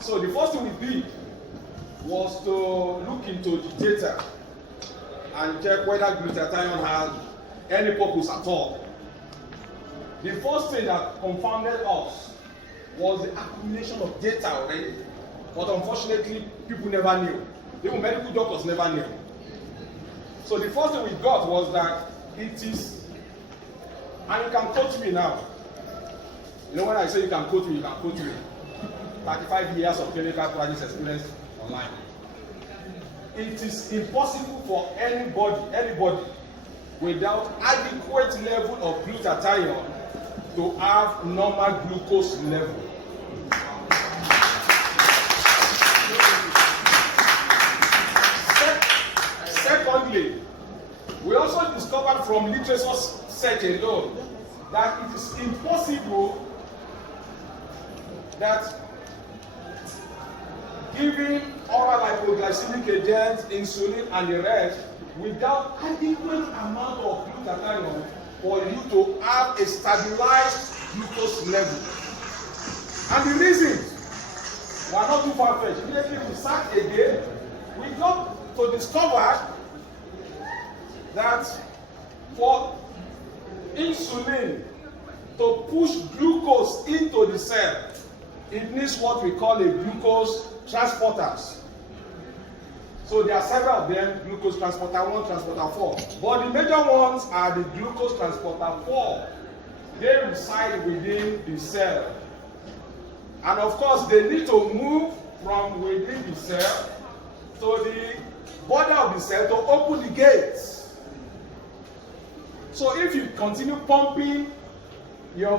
So the first thing we did was to look into the data and check whether glutathione has any purpose at all. The first thing that confounded us was the accumulation of data already, but unfortunately people never knew. Even medical doctors never knew. So the first thing we got was that it is, and you can quote me now. You know when I say you can quote me, you can quote me. 35 years of clinical practice experience online. It is impossible for anybody without adequate level of glutathione to have normal glucose level. Secondly, we also discovered from literature search alone that it is impossible that giving oral hypoglycemic agents, insulin, and the rest without adequate amount of glutathione for you to have a stabilized glucose level. And the reasons were not too far-fetched. Immediately we sat again, we got to discover that for insulin to push glucose into the cell, it needs what we call a glucose transporters. So there are several of them, glucose transporter 1, transporter 4. But the major ones are the glucose transporter 4. They reside within the cell. And of course, they need to move from within the cell to the border of the cell to open the gates. So if you continue pumping your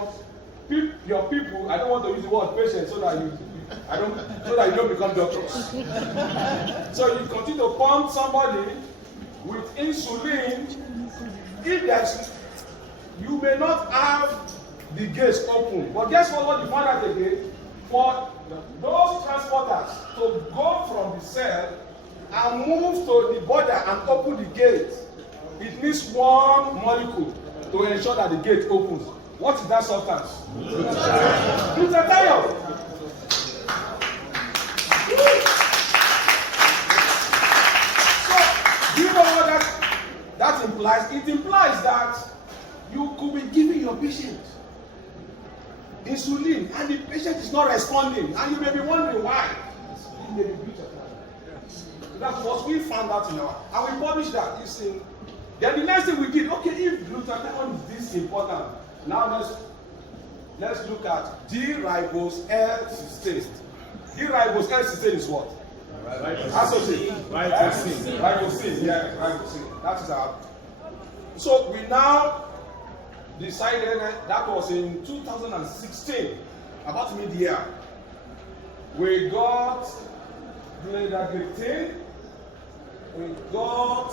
people, I don't want to use the word patient so that you don't become doctors. So you continue to pump somebody with insulin. If there's, you may not have the gates open, but guess what you find out again? For those transporters to go from the cell and move to the border and open the gate, it needs one molecule to ensure that the gate opens. What is that substance? Glutathione. So, do you know what that implies? It implies that you could be giving your patient insulin and the patient is not responding, and you may be wondering why. It may be glutathione. So that's what we found out in our, and we published that. Then the next thing we did, okay, if glutathione is this important, now let's look at D-ribose L-cysteine. D-ribose L-cysteine is what? Associate. Ribosine. Yeah, ribosine. That is our. So we now decided that was in 2016, about mid-year. We got glutathione, we got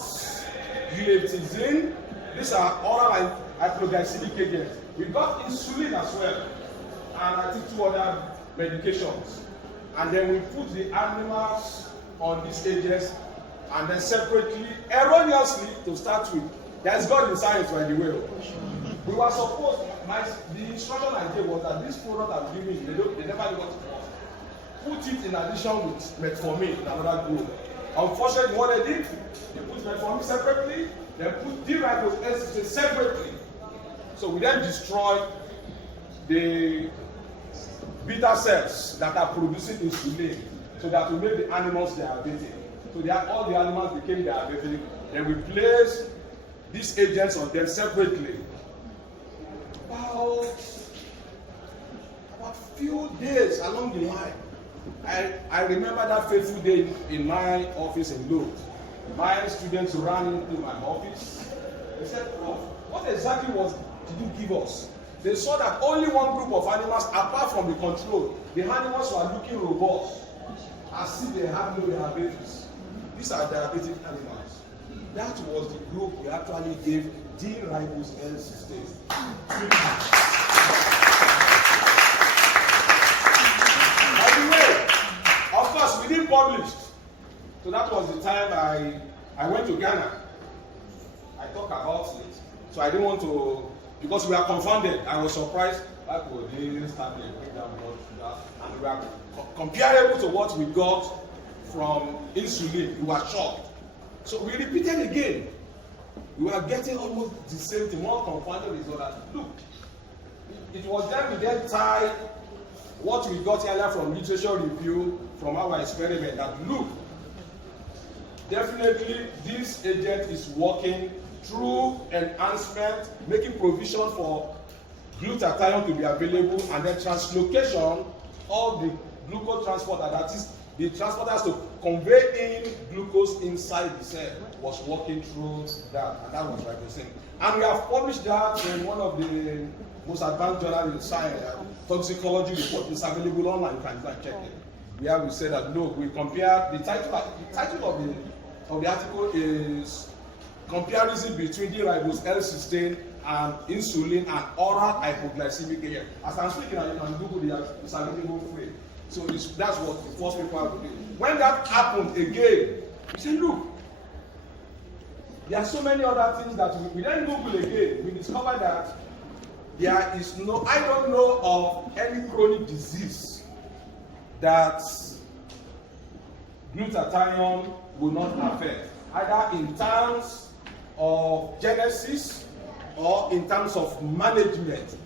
glutathione. These are oral hypoglycemic agents. We got insulin as well, and I think 2 other medications. And then we put the animals on these agents, and then separately, erroneously, to start with. There's God in science, by the way. We were supposed, the instruction I gave was that this product I'm giving, they never knew what it was. Put it in addition with metformin in another group. Unfortunately, what they did, they put metformin separately, then put D-ribose L-cysteine separately. So we then destroyed the beta cells that are producing insulin, so that we make the animals diabetic. So all the animals became diabetic. Then we placed these agents on them separately. About few days along the line, I remember that fateful day in my office in Lodz. My students ran into my office. They said, "Prof, what exactly did you give us?" They saw that only one group of animals, apart from the control, the animals were looking robust, as if they have no diabetes. These are diabetic animals. That was the group we actually gave D-ribose L-cysteine. By the way, of course, we didn't publish. So that was the time I went to Ghana. I talked about it. So I didn't want to, because we are confounded. I was surprised That was the standard bring down blood sugar, and we are comparable to what we got from insulin. We were shocked. So we repeated again. We were getting almost the same thing. One confounded is that look, it was then we then tied what we got earlier from literature review from our experiment that look, definitely this agent is working through enhancement, making provision for glutathione to be available, and then translocation of the glucose transporter, that is the transporter has to convey in glucose inside the cell, was working through that, and that was ribosine. And we have published that in one of the most advanced journals in science, toxicology report. It's available online, you can go and check it. Where we say that look, we compare the title of the article is comparison between the ribose L-cysteine and insulin and oral hypoglycemic agent. As I'm speaking, you can Google it's available free. So that's what the first paper will do. When that happened again, we said, look, there are so many other things that we then Google again. We discovered that there is no, I don't know of any chronic disease that glutathione will not affect, either in terms of genesis or in terms of management.